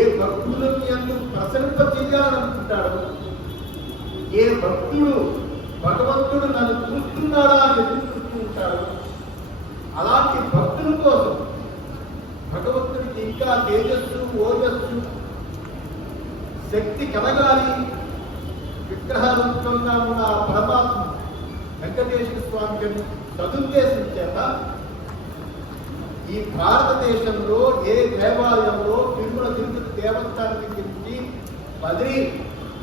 ఏ భక్తులను ఎందుకు ప్రసరింప చేయాలనుకుంటాడో, ఏ భక్తుడు భగవంతుడు నన్ను చూస్తున్నాడా అని ఎదురు చూస్తూ ఉంటాడు, అలాంటి భక్తుల కోసం భగవంతుడికి ఇంకా తేజస్సు, ఓజస్సు, శక్తి కలగాలి. విగ్రహరూపంగా ఉన్న పరమాత్మ వెంకటేశ్వర స్వామి గారిని సదుద్దేశం చేత ఈ భారతదేశంలో ఏ దేవాలయంలో తిరుమల తిరుపతి దేవస్థానం గురించి బద్రీ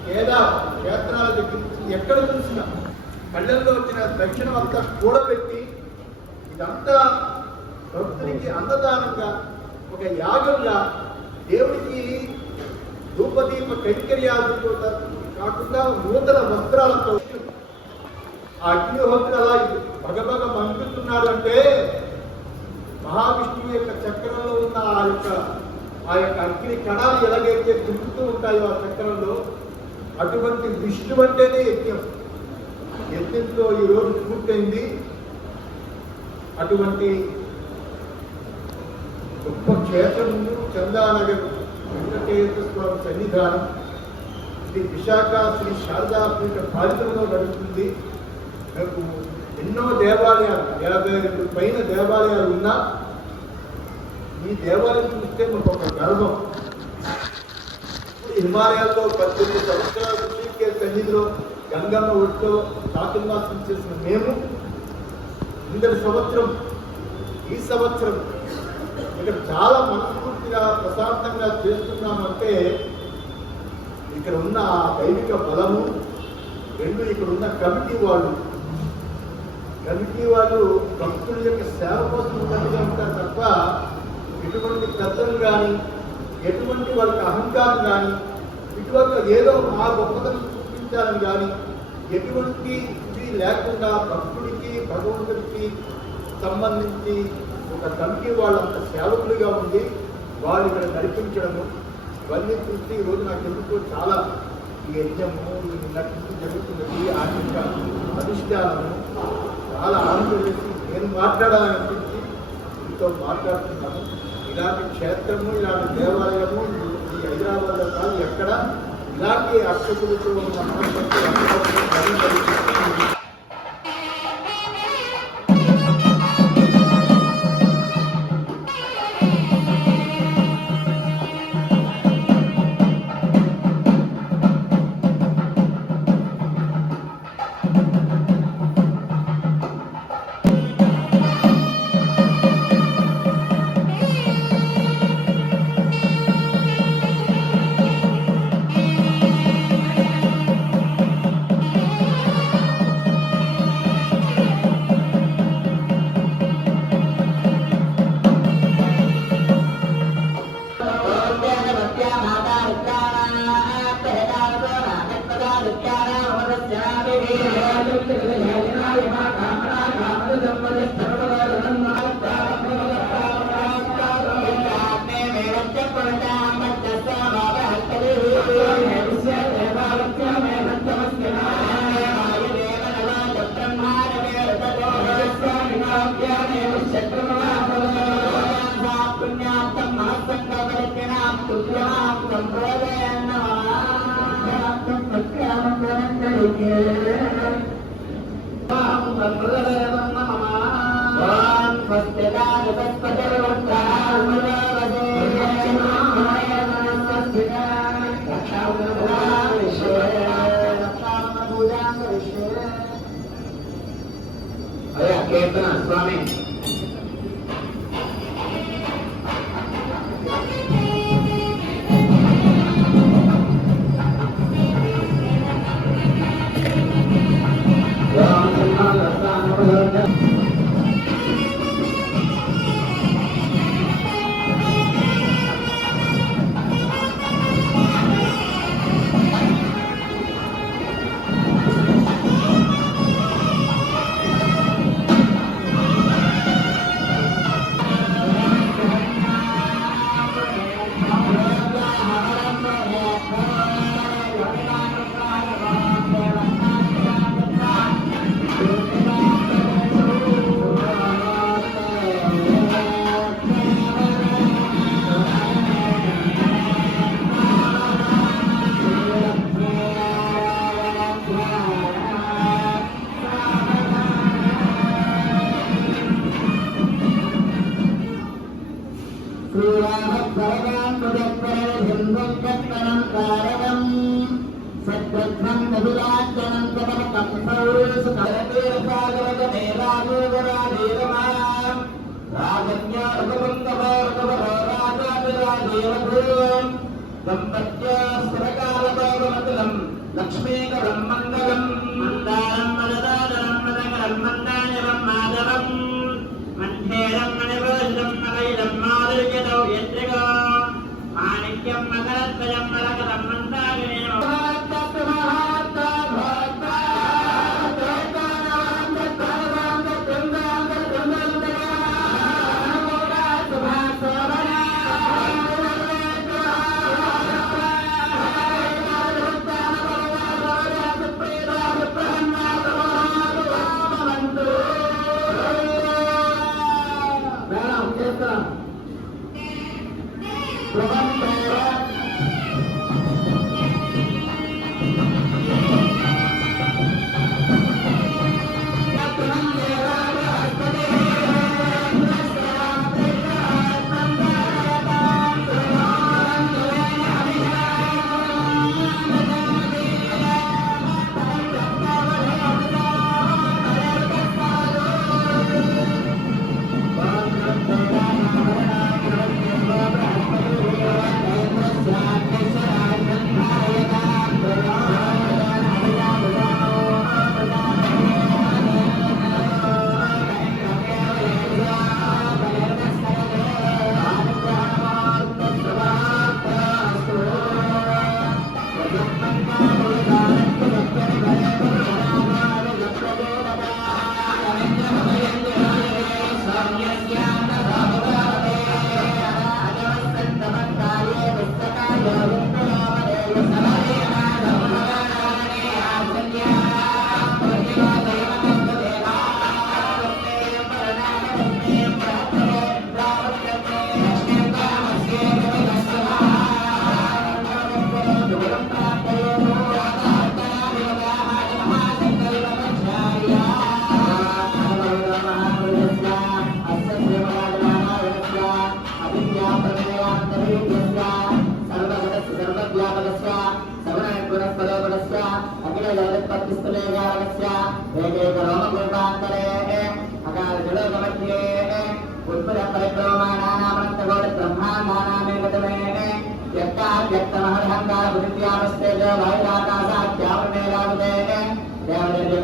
కేదార్ క్షేత్రాల దగ్గర నుంచి ఎక్కడ చూసినా కళ్ళల్లో వచ్చిన దక్షిణం అంతా కూడబెట్టి ఇదంతా భక్తునికి అన్నదానంగా ఒక యాగంగా దేవుడికి ధూపదీప కైంకర్యాలతో కాకుండా నూతన వస్త్రాలతో ఆ అగ్నిహోత్రుడు అలా భగభగ మండుతున్నాడు అంటే మహావిష్ణువు యొక్క చక్రంలో ఉన్న ఆ యొక్క అగ్ని కణాలు ఎలాగైతే దుక్కుతూ ఉంటాయో ఆ చక్రంలో, అటువంటి విష్ణు అంటేనే యజ్ఞం. యజ్ఞంతో ఈరోజు పూర్తయింది. అటువంటి గొప్ప క్షేత్రము చందానగర్ వెంకటేశ్వర స్వామి సన్నిధానం ఇది విశాఖ శ్రీ శారదాపీఠ బాధితులలో నడుస్తుంది. నాకు ఎన్నో దేవాలయాలు 52 పైన దేవాలయాలు ఉన్నా ఈ దేవాలయం చూస్తే మాకు ఒక గర్వం. హిమాలయాల్లో 18 సంవత్సరాలు శ్రీకే సన్నిధిలో గంగమ్మ ఒడితో చాతుర్మాసం చేసిన మేము ఈ సంవత్సరం ఇక్కడ చాలా మనస్ఫూర్తిగా ప్రశాంతంగా చేస్తున్నామంటే ఇక్కడ ఉన్న ఆ దైవిక బలము, రెండు ఇక్కడ ఉన్న కమిటీ వాళ్ళు భక్తుల యొక్క సేవ కోసం ఉన్నట్టుగా ఉంటారు తప్ప ఎటువంటి పెద్దలు కానీ ఎటువంటి వాళ్ళకి అహంకారం కానీ ఇటువంటి ఏదో మా గొప్పతనం చూపించాలని కానీ ఎటువంటి ఇది లేకుండా భక్తుడికి భగవంతుడికి సంబంధించి ఒక కమిటీ వాళ్ళంత సేవకులుగా ఉండి వాళ్ళు ఇక్కడ నడిపించడము ఇవన్నీ చూసి ఈరోజు నాకు ఎందుకు చాలా ఈ యజ్ఞము నటించి జరుగుతున్నది ఆర్థిక అధిష్టానము చాలా ఆనందం వేసి నేను మాట్లాడాలనిపించి మీతో మాట్లాడుతున్నాను. ఇలాంటి క్షేత్రము, ఇలాంటి దేవాలయము ఈ హైదరాబాద్లో కాదు ఎక్కడ ఇలాంటి అక్షకులతో ఉన్న స్వామి श्रीरामभरगान्वजत्वरभिन्दं कारकम् सद्गद्धं कपिलाज्जनं कपटकं सौरेशकागरजमेराजोगराधीरमाम् राजन्यार्गवन्तवोर्गवरो दम्पत्योस्तरकालभोगमतुलं लक्ष्मीकरं मङ्गलम् मन्दारं मददादरं मदकरं मन्दानिवं माधवं मन्धेरं मणिभोजनं मलैलं माधुर्यदौ यत्रिको माणिक्यं मकरद्वयं मलकरं मन्दाकिनीं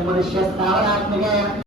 मनुष्य स्थावरात्मके